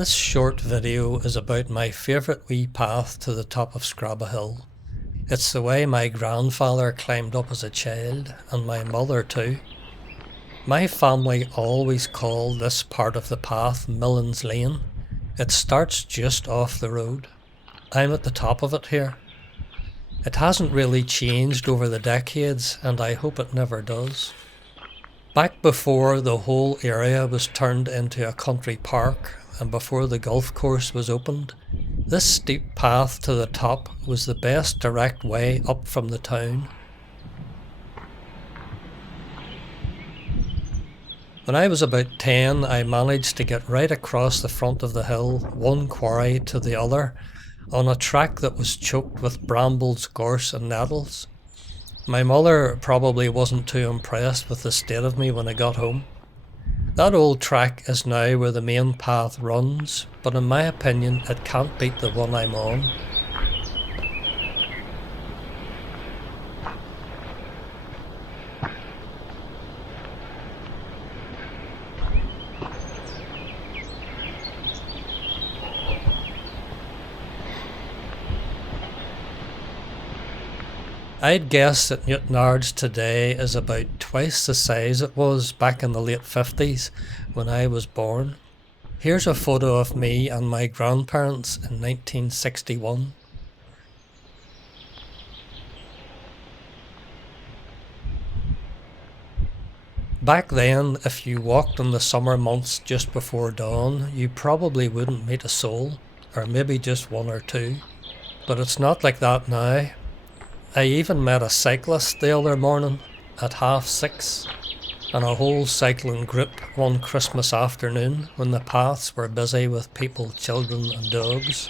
This short video is about my favourite wee path to the top of Scrabo Hill. It's the way my grandfather climbed up as a child, and my mother too. My family always called this part of the path Millen's Lane. It starts just off the road. I'm at the top of it here. It hasn't really changed over the decades, and I hope it never does. Back before the whole area was turned into a country park and before the golf course was opened, this steep path to the top was the best direct way up from the town. When I was about 10, I managed to get right across the front of the hill, one quarry to the other, on a track that was choked with brambles, gorse and nettles. My mother probably wasn't too impressed with the state of me when I got home. That old track is now where the main path runs, but in my opinion it can't beat the one I'm on. I'd guess that Newtonards today is about twice the size it was back in the late 50s when I was born. Here's a photo of me and my grandparents in 1961. Back then, if you walked in the summer months just before dawn, you probably wouldn't meet a soul, or maybe just one or two. But it's not like that now. I even met a cyclist the other morning at 6:30 and a whole cycling group one Christmas afternoon when the paths were busy with people, children and dogs.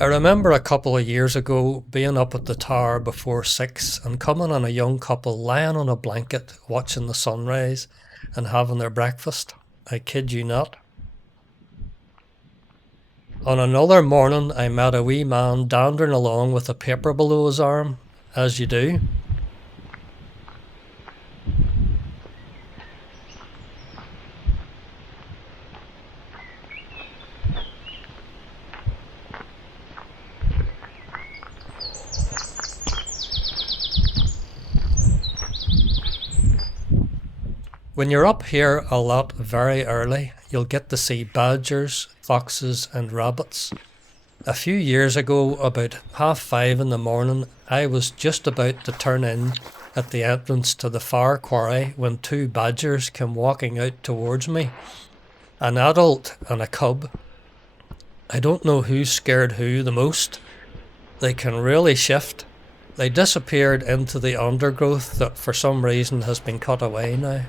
I remember a couple of years ago being up at the tower before 6 and coming on a young couple lying on a blanket watching the sunrise and having their breakfast. I kid you not. On another morning I met a wee man dandering along with a paper below his arm, as you do. When you're up here a lot very early, you'll get to see badgers, foxes and rabbits. A few years ago, about 5:30 in the morning, I was just about to turn in at the entrance to the far quarry when two badgers came walking out towards me. An adult and a cub. I don't know who scared who the most. They can really shift. They disappeared into the undergrowth that for some reason has been cut away now.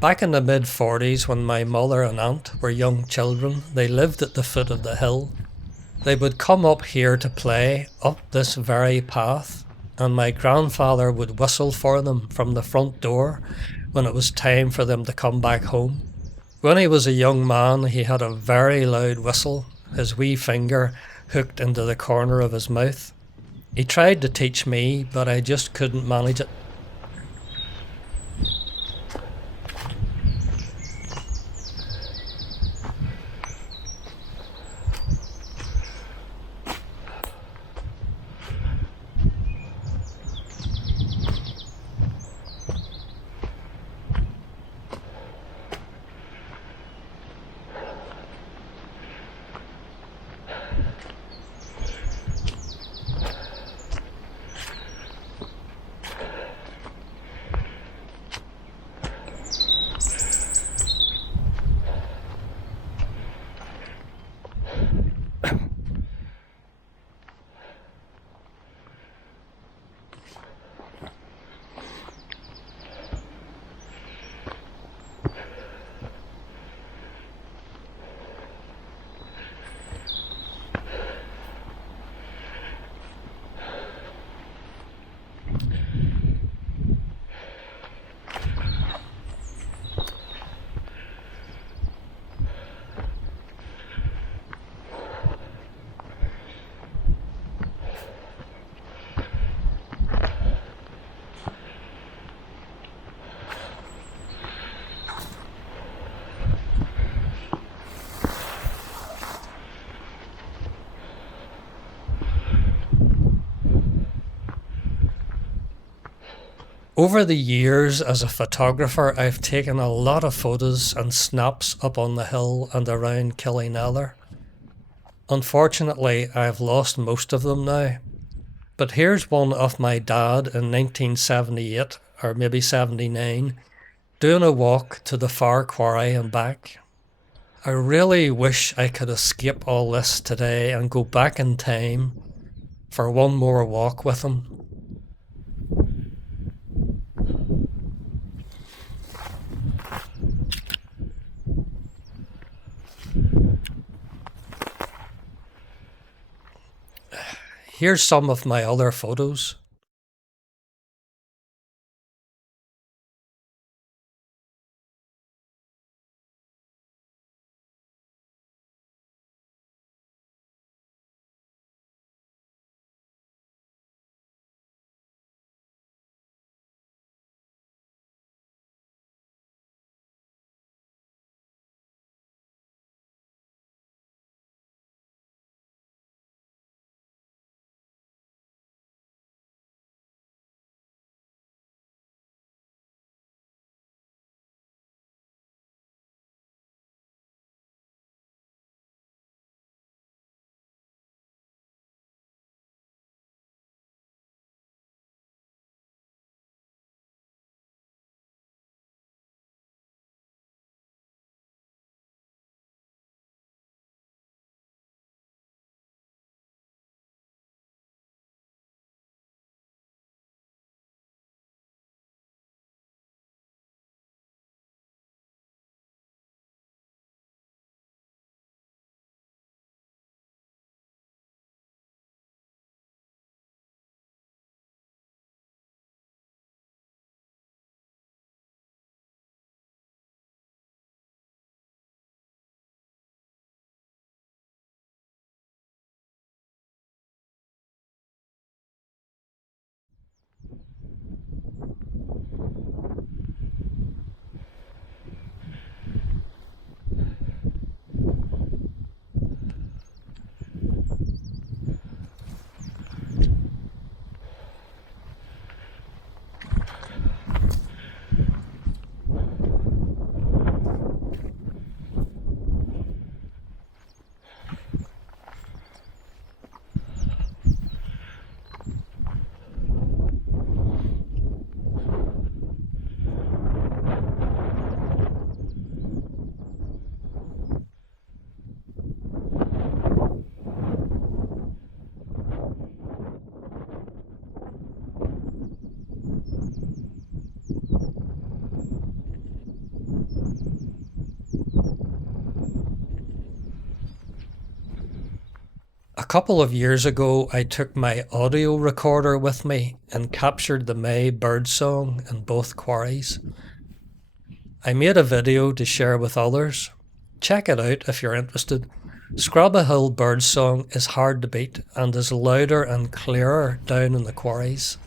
Back in the mid-40s, when my mother and aunt were young children, they lived at the foot of the hill. They would come up here to play, up this very path, and my grandfather would whistle for them from the front door when it was time for them to come back home. When he was a young man, he had a very loud whistle, his wee finger hooked into the corner of his mouth. He tried to teach me, but I just couldn't manage it. Over the years as a photographer, I've taken a lot of photos and snaps up on the hill and around Killynather. Unfortunately, I've lost most of them now. But here's one of my dad in 1978, or maybe 79, doing a walk to the far quarry and back. I really wish I could escape all this today and go back in time for one more walk with him. Here's some of my other photos. couple of years ago, I took my audio recorder with me and captured the May birdsong in both quarries. I made a video to share with others. Check it out if you're interested. Scrabo Hill birdsong is hard to beat and is louder and clearer down in the quarries.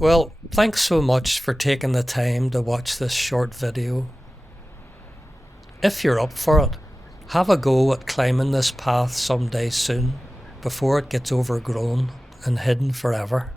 Well, thanks so much for taking the time to watch this short video. If you're up for it, have a go at climbing this path someday soon, before it gets overgrown and hidden forever.